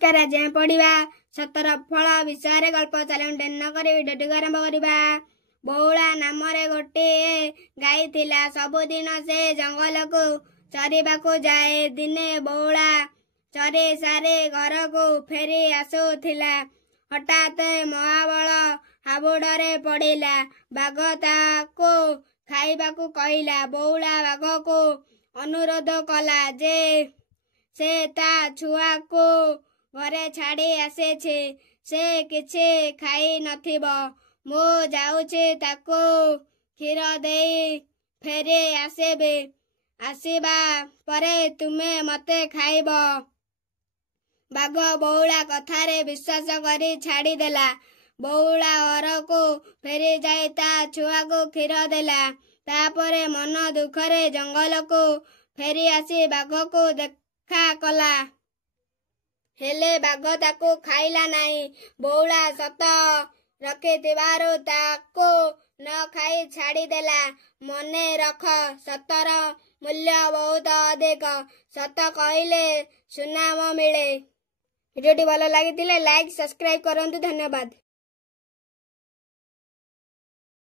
नमस्कार आज पढ़ा सतर फल विषय गल्प चलो न कर भिडियो आरंभ करवा। बौला नाम गोटे गाई थिला। सबुदिन से जंगल को चरिबा को जाए। दिने बौला चरी सारी घर को फेरी आसुथिला। हठात महाबल हाबुड़े पड़िला। बाघ ताको खाइबाकू कहला। बौला बाघ को अनुरोध कला जे से ता छुआ को घरे छाड़ी आसे से किछि खाई नथिब। मो जाउछि ताको क्षीर देई फेरी आसेबे। आसिबा परे तुमे मते खाइब। बाघ बौला कथारे विश्वास करी छाड़ी देला। बौला घर को फेरी जाई ता छुआ को क्षीर देला। तापरे मन दुखरे जंगल को फेरी आसी बाघ को देखा कला। हेले बाघ ताको खाइला नहीं। बौला सत रखिथिबारु ताको न खाई छाड़ी देला। मने रख सतर मूल्य बहुत अधिक। सत कहले सुनाम मिले। भिडियोटी भल लगी लाइक सब्सक्राइब करंतु। धन्यवाद।